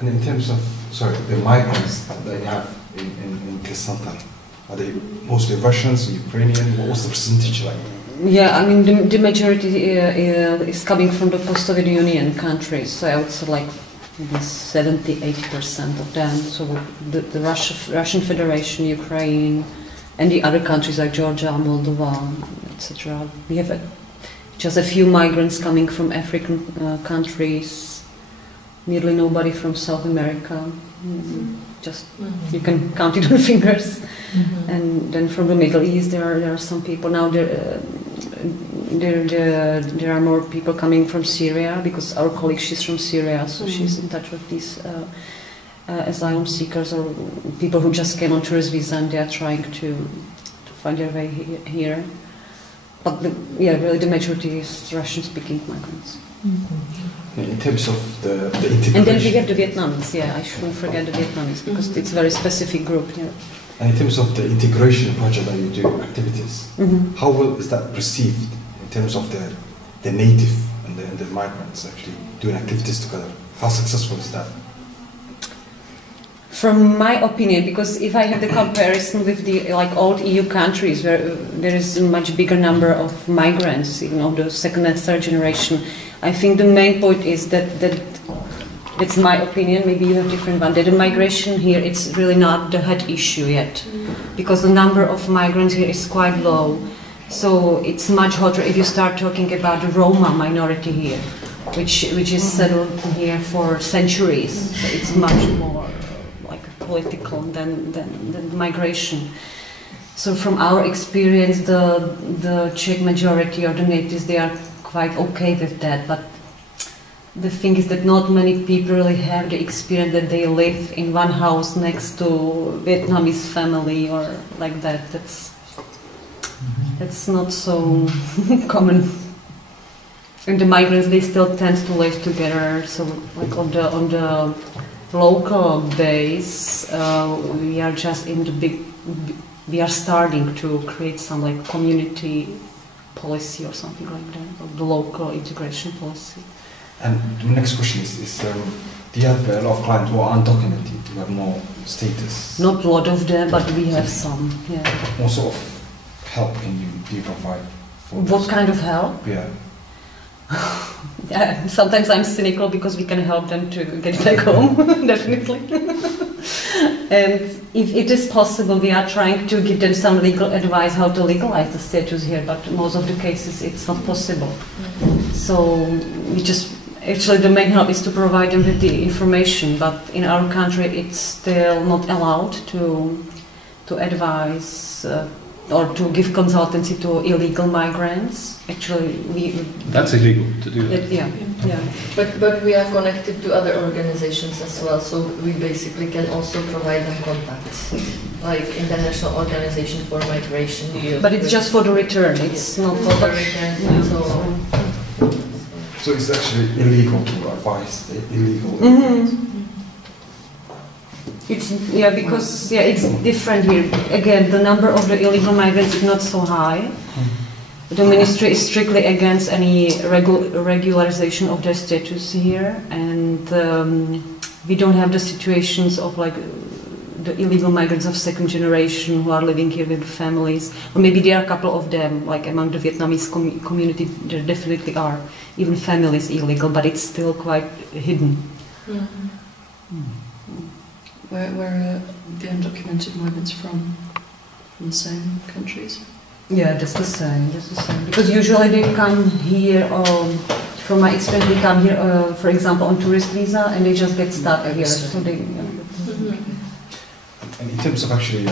And in terms of, sorry, the migrants that you have in Center, are they mostly Russians, Ukrainian? What's the percentage like? Yeah, I mean the majority is coming from the post-Soviet Union countries. So I would say like 70–80% of them. So the Russian Federation, Ukraine, and the other countries like Georgia, Moldova, etc. We have just a few migrants coming from African countries. Nearly nobody from South America. Just you can count it on fingers. And then from the Middle East, there are some people now. There are more people coming from Syria because our colleague, she's from Syria, so she's in touch with these asylum seekers or people who just came on tourist visa and they are trying to find their way here. But really the majority is Russian-speaking migrants. In terms of the integration. And then we have the Vietnamese. Yeah, I shouldn't forget the Vietnamese because it's a very specific group here. And in terms of the integration project that you do, activities, how well is that perceived in terms of the native and the migrants actually doing activities together? How successful is that? From my opinion, because if I have the comparison with the old EU countries where there is a much bigger number of migrants, the second and third generation, I think the main point is that it's my opinion, maybe you have different one, that the migration here, it's really not the hot issue yet, because the number of migrants here is quite low. So it's much hotter if you start talking about the Roma minority here, which is settled here for centuries. So it's much more political than migration. So from our experience, the Czech majority or the natives, they are quite okay with that, but the thing is that not many people really have the experience that they live in one house next to Vietnamese family or like that. That's not so common. And the migrants, they still tend to live together. So like on the local base, we are just in the we are starting to create some like community policy or something like that, or the local integration policy. And the next question is do you have a lot of clients who are undocumented, who have no status? Not a lot of them, but we have some, yeah. What sort of help do you provide for What this? kind of help? Yeah. Yeah, sometimes I'm cynical because we can help them to get back home, definitely. And if it is possible, we are trying to give them some legal advice how to legalize the status here, but most of the cases it's not possible. So we just, actually the main help is to provide them with the information, but in our country it's still not allowed to advise or to give consultancy to illegal migrants. Actually, that's illegal to do that. Yeah. But we are connected to other organizations as well, so we basically can also provide them contacts, like International Organization for Migration. But it's just for the return. It's not for the return and so on. So it's actually illegal to advise the illegal. It's because it's different here. Again, the number of the illegal migrants is not so high. The ministry is strictly against any regularization of their status here, and we don't have the situations of like the illegal migrants of second generation who are living here with families. Or maybe there are a couple of them, like among the Vietnamese community, there definitely are even families illegal, but it's still quite hidden. Where are the undocumented migrants from? From the same countries? Yeah, that's the same. Because usually they come here, from my experience, they come here, for example, on tourist visa, and they just get stuck here. So they. And in terms of actually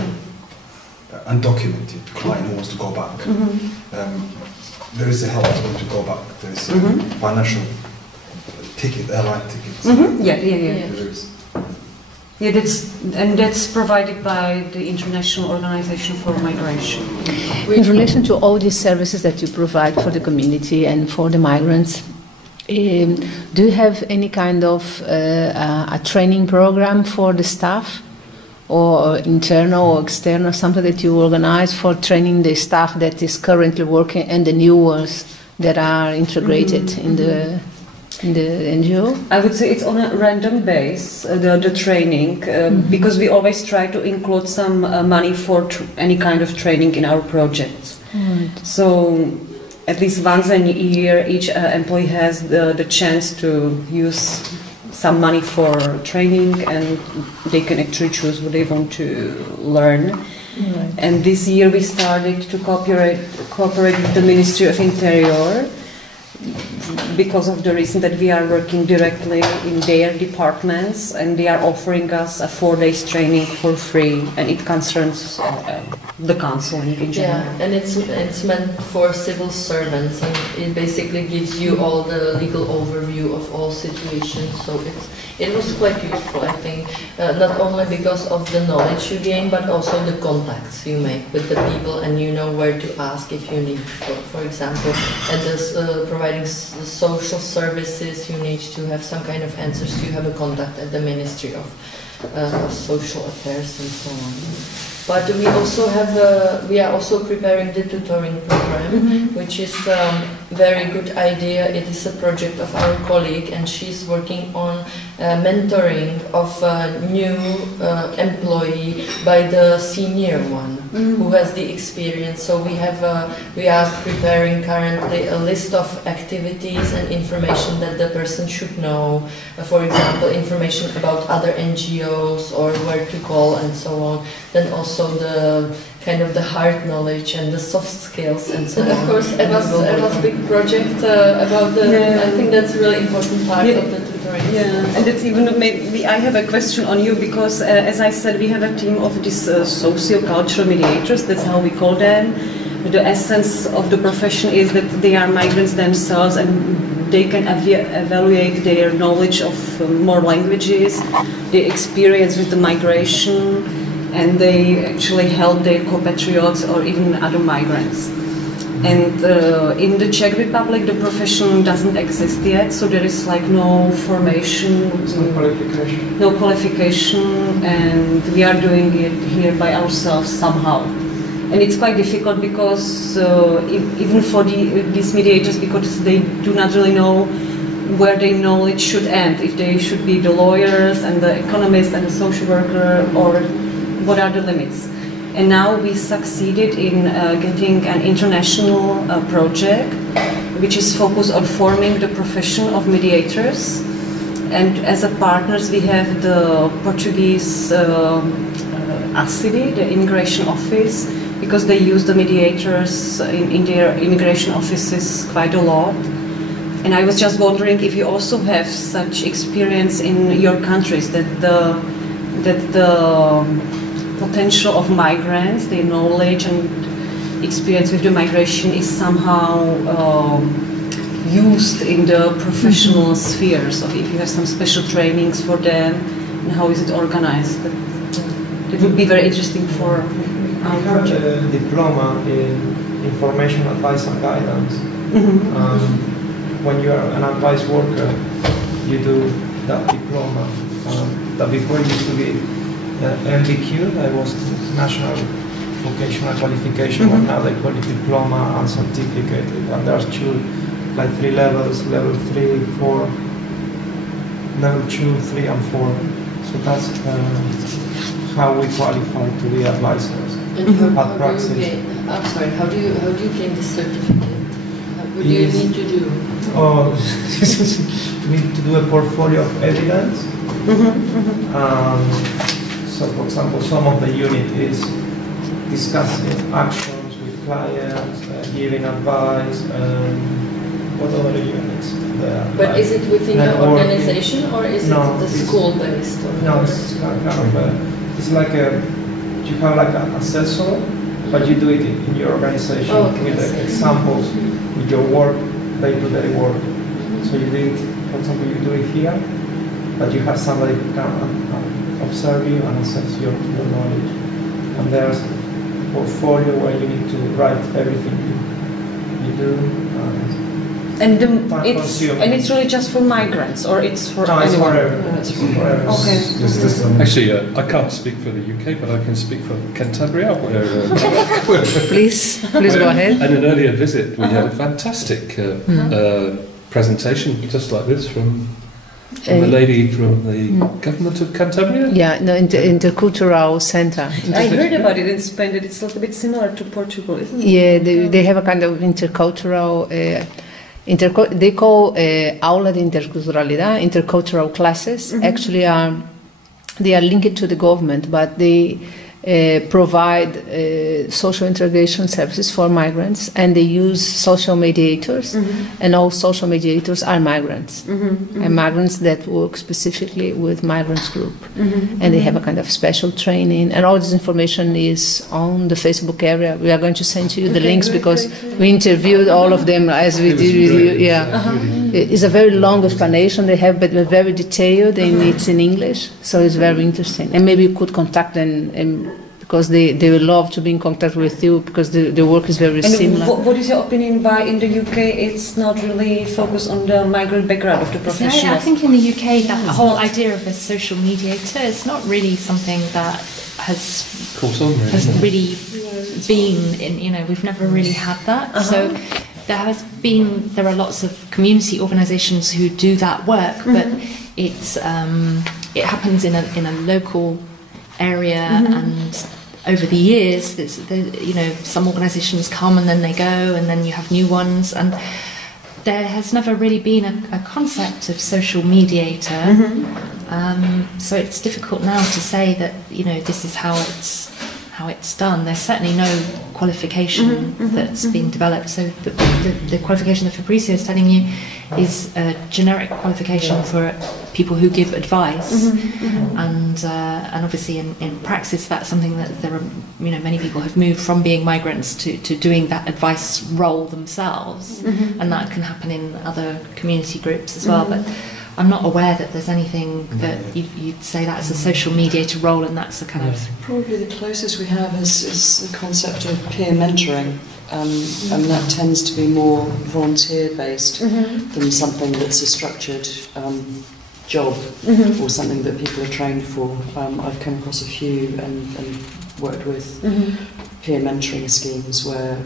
undocumented client who wants to go back, there is a help for them to go back. There is a financial ticket, airline tickets. Yeah. There is. Yeah, that's provided by the International Organization for Migration. In relation to all these services that you provide for the community and for the migrants, do you have any kind of a training program for the staff, or internal or external, something that you organize for training the staff that is currently working and the new ones that are integrated in the in the NGO? I would say it's on a random base, the training, because we always try to include some money for any kind of training in our projects. Right. So at least once a year, each employee has the chance to use some money for training, and they can actually choose what they want to learn. Right. And this year we started to cooperate with the Ministry of Interior, because of the reason that we are working directly in their departments, and they are offering us a 4 days training for free, and it concerns the counseling in general. Yeah, and it's meant for civil servants, and it basically gives you all the legal overview of all situations. So it was quite useful, I think, not only because of the knowledge you gain, but also the contacts you make with the people, and you know where to ask if you need, for example, at this providing social services, you need to have some kind of answers. You have a contact at the Ministry of Social Affairs and so on. But we are also preparing the tutoring program, which is a very good idea. It is a project of our colleague, and she's working on mentoring of a new employee by the senior one who has the experience. So we are preparing currently a list of activities and information that the person should know. For example, information about other NGOs or where to call and so on. Then also the kind of the hard knowledge and the soft skills, and so of course Eva's big project about the. Yeah. I think that's a really important part of the tutoring. Yeah, and it's even maybe I have a question on you, because as I said, we have a team of these socio-cultural mediators. That's how we call them. The essence of the profession is that they are migrants themselves, and they can evaluate their knowledge of more languages, their experience with the migration, and they actually help their compatriots or even other migrants. And in the Czech Republic, the profession doesn't exist yet, so there is like no formation, no qualification, and we are doing it here by ourselves somehow. And it's quite difficult because even for these mediators, because they do not really know where their knowledge should end, if they should be the lawyers and the economist and the social worker, or what are the limits. And now we succeeded in getting an international project which is focused on forming the profession of mediators. And as a partners we have the Portuguese ACIDI, the immigration office, because they use the mediators in their immigration offices quite a lot. And I was just wondering if you also have such experience in your countries, that the potential of migrants, their knowledge and experience with the migration is somehow used in the professional spheres, or if you have some special trainings for them, and how is it organized? It would be very interesting for our project. We have a diploma in information advice and guidance. When you are an advice worker, you do that diploma. That before used to be MBQ, that was National Vocational Qualification, but now they call it diploma and certificate. And there's like 3 levels, level 3, 4, level 2, 3 and 4. So that's how we qualify to be advisors. And at Praxis. How do you gain this certificate? What do you need to do? We need to do a portfolio of evidence. So, for example, some of the unit is discussing actions with clients, giving advice, what other units there? But like is it within your organization, or is it the school-based? No, it's kind of it's like you have like an assessor, but you do it in your organization with the examples, with your work, day-to-day work. So you do it, for example, you do it here, but you have somebody who can observe you and assess your knowledge. And there's a portfolio where you need to write everything you do. And it's really just for migrants, or it's for anyone? It's for everyone. Okay. Actually, I can't speak for the UK, but I can speak for Cantabria, Please go ahead. And an earlier visit, we had a fantastic presentation just like this from a lady from the government of Cantabria? Yeah, no, intercultural center. I heard about it in Spain, that it's a little bit similar to Portugal, isn't it? Yeah, they have a kind of intercultural, they call aula de interculturalidad, intercultural classes. Actually they are linked to the government, but they provide social integration services for migrants, and they use social mediators, and all social mediators are migrants, and migrants that work specifically with migrants group, and they have a kind of special training, and all this information is on the Facebook area. We are going to send to you the links because we interviewed all of them as we did with you. Yeah, it's a very long explanation they have, but very detailed, and it's in English, so it's very interesting. And maybe you could contact them, because they will love to be in contact with you, because the work is very similar. What is your opinion why in the UK it's not really focused on the migrant background of the professionals? I think in the UK that whole idea of a social mediator is not really something that has really been in, we've never really had that. So there are lots of community organisations who do that work, but it happens in a local area, and over the years, some organisations come and then they go, and then you have new ones, and there has never really been a concept of social mediator. So it's difficult now to say that this is how it's done. There's certainly no qualification that's been developed. So the qualification that Fabrizio is telling you is a generic qualification for people who give advice, and obviously in praxis that's something that there are many people have moved from being migrants to doing that advice role themselves, and that can happen in other community groups as well. But I'm not aware that there's anything that you'd say that's a social mediator role, and that's a kind of... Probably the closest we have is the concept of peer mentoring, and that tends to be more volunteer-based than something that's a structured job or something that people are trained for. I've come across a few and worked with peer mentoring schemes where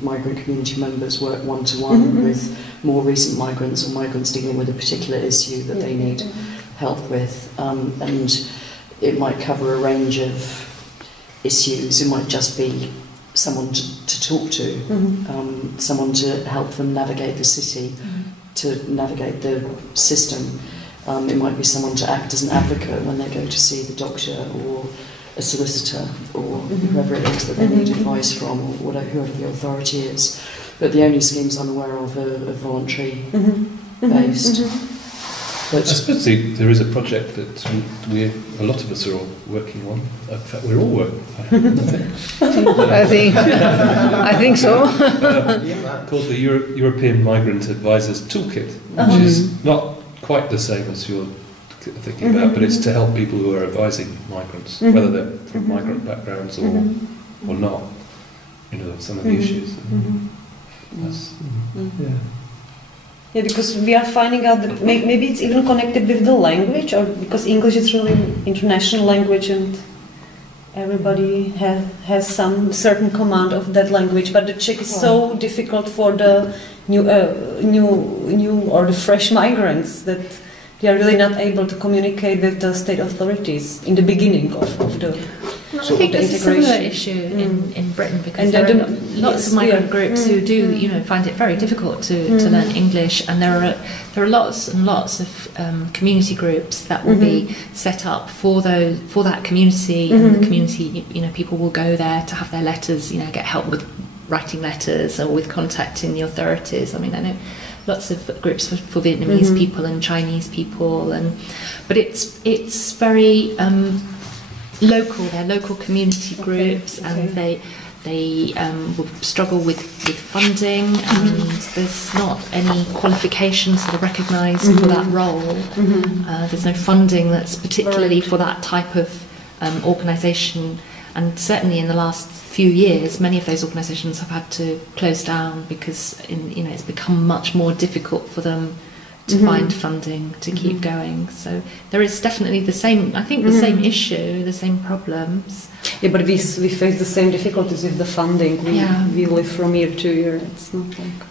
migrant community members work one-to-one with more recent migrants, or migrants dealing with a particular issue that they need help with, and it might cover a range of issues. It might just be someone to talk to, someone to help them navigate the city, to navigate the system. It might be someone to act as an advocate when they go to see the doctor, or a solicitor, or whoever it is that they need advice from, or whoever the authority is. But the only schemes I'm aware of are voluntary based. But I suppose there is a project that a lot of us are all working on. In fact, we're all working. I think so. Called the European Migrant Advisors Toolkit, which is not quite the same as you're thinking about, but it's to help people who are advising migrants, whether they're from migrant backgrounds or not. Some of the issues. Yeah, because we are finding out that maybe it's even connected with the language, or because English is really an international language and everybody has some certain command of that language, but the Czech is so difficult for the new or the fresh migrants that they are really not able to communicate with the state authorities in the beginning of the I think there's a similar issue in Britain, because there are lots of migrant groups who do find it very difficult to learn English, and there are lots and lots of community groups that will be set up for that community, and the community people will go there to have their letters, get help with writing letters or with contacting the authorities. I mean, I know lots of groups for Vietnamese people and Chinese people, but it's very local. They're local community groups, and they will struggle with funding, and there's not any qualifications that are recognised for that role. There's no funding that's particularly for that type of organisation, and certainly in the last few years many of those organisations have had to close down because it's become much more difficult for them to find funding to keep going. So there is definitely the same issue, the same problems. Yeah, but we face the same difficulties with the funding. We live from year to year. It's not like...